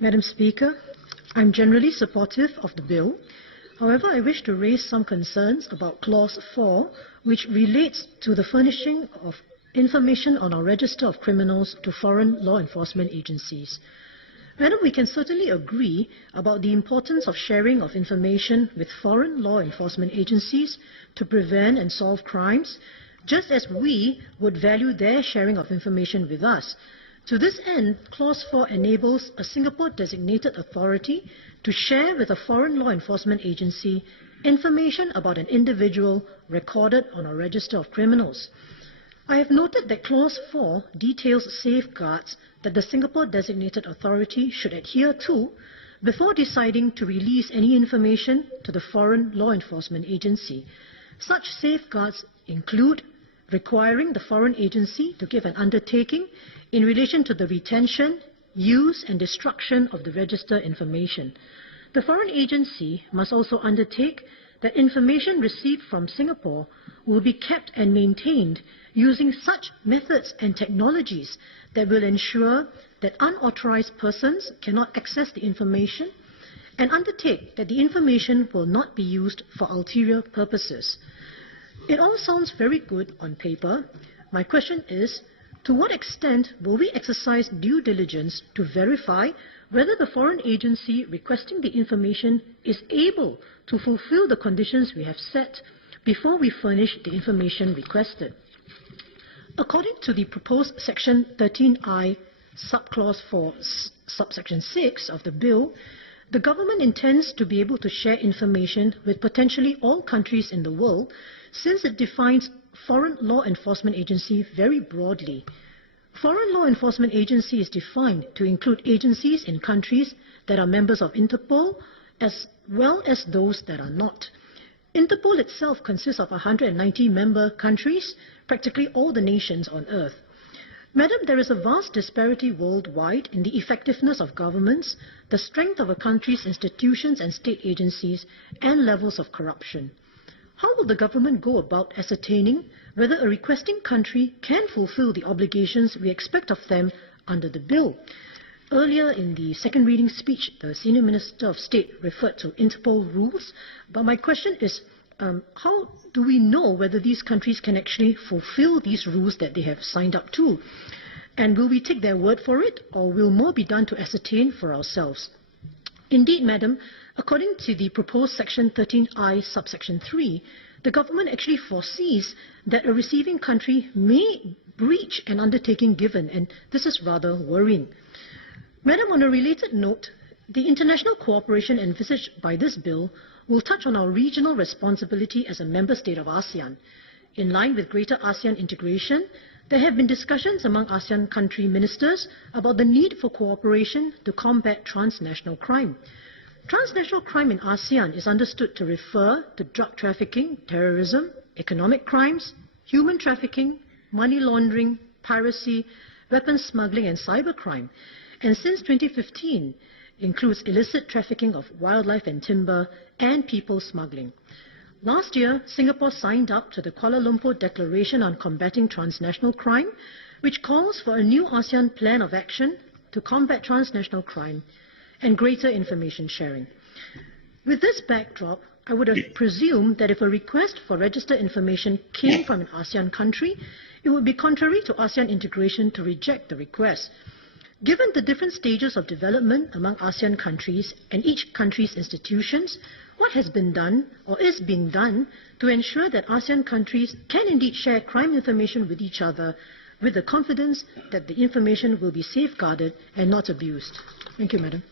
Madam Speaker, I'm generally supportive of the bill. However, I wish to raise some concerns about Clause 4, which relates to the furnishing of information on our register of criminals to foreign law enforcement agencies. Madam, we can certainly agree about the importance of sharing of information with foreign law enforcement agencies to prevent and solve crimes, just as we would value their sharing of information with us. To this end, Clause 4 enables a Singapore-designated authority to share with a foreign law enforcement agency information about an individual recorded on a register of criminals. I have noted that Clause 4 details safeguards that the Singapore-designated authority should adhere to before deciding to release any information to the foreign law enforcement agency. Such safeguards include requiring the foreign agency to give an undertaking in relation to the retention, use and destruction of the register information. The foreign agency must also undertake that information received from Singapore will be kept and maintained using such methods and technologies that will ensure that unauthorized persons cannot access the information, and undertake that the information will not be used for ulterior purposes. It all sounds very good on paper. My question is, to what extent will we exercise due diligence to verify whether the foreign agency requesting the information is able to fulfill the conditions we have set before we furnish the information requested? According to the proposed Section 13I, Subclause 4, Subsection 6 of the bill, the government intends to be able to share information with potentially all countries in the world, since it defines foreign law enforcement agency very broadly. Foreign law enforcement agency is defined to include agencies in countries that are members of Interpol, as well as those that are not. Interpol itself consists of 190 member countries, practically all the nations on earth. Madam, there is a vast disparity worldwide in the effectiveness of governments, the strength of a country's institutions and state agencies, and levels of corruption. How will the government go about ascertaining whether a requesting country can fulfill the obligations we expect of them under the bill? Earlier in the second reading speech, the Senior Minister of State referred to Interpol rules, but my question is, how do we know whether these countries can actually fulfill these rules that they have signed up to? And will we take their word for it, or will more be done to ascertain for ourselves? Indeed, Madam, according to the proposed Section 13I, Subsection 3, the government actually foresees that a receiving country may breach an undertaking given, and this is rather worrying. Madam, on a related note, the international cooperation envisaged by this bill will touch on our regional responsibility as a member state of ASEAN. In line with greater ASEAN integration, there have been discussions among ASEAN country ministers about the need for cooperation to combat transnational crime. Transnational crime in ASEAN is understood to refer to drug trafficking, terrorism, economic crimes, human trafficking, money laundering, piracy, weapons smuggling and cybercrime. And since 2015, includes illicit trafficking of wildlife and timber and people smuggling. Last year, Singapore signed up to the Kuala Lumpur Declaration on Combating Transnational Crime, which calls for a new ASEAN plan of action to combat transnational crime and greater information sharing. With this backdrop, I would presume that if a request for registered information came from an ASEAN country, it would be contrary to ASEAN integration to reject the request. Given the different stages of development among ASEAN countries and each country's institutions, what has been done or is being done to ensure that ASEAN countries can indeed share crime information with each other with the confidence that the information will be safeguarded and not abused? Thank you, Madam.